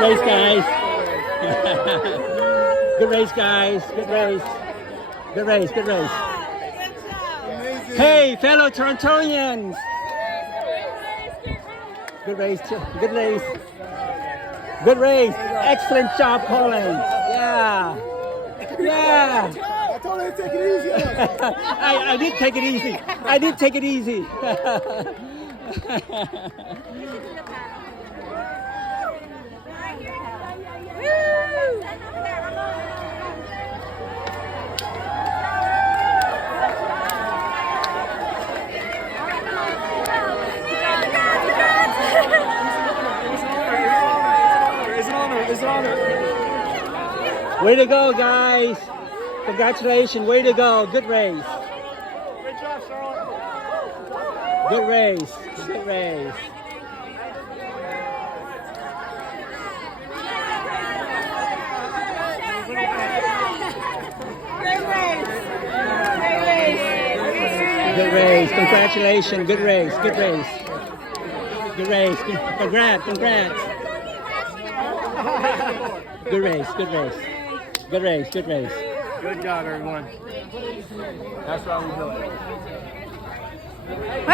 Good race, guys. Good race, guys. Good race. Good race. Good race. Hey, fellow Torontonians. Good race. Good race. Good race. Excellent job, Colin. Yeah. Yeah. I told her to take it easy. I did take it easy. I did take it easy. It's an honor. Way to go, guys. Congratulations. Way to go. Good race. Great job, Charlotte. Good race. Good race. Good race. Congratulations. Good race. Good race. Good race. Congrats. Congrats. Good race. Good race. Good race. Good race. Good job, everyone. That's why we do it.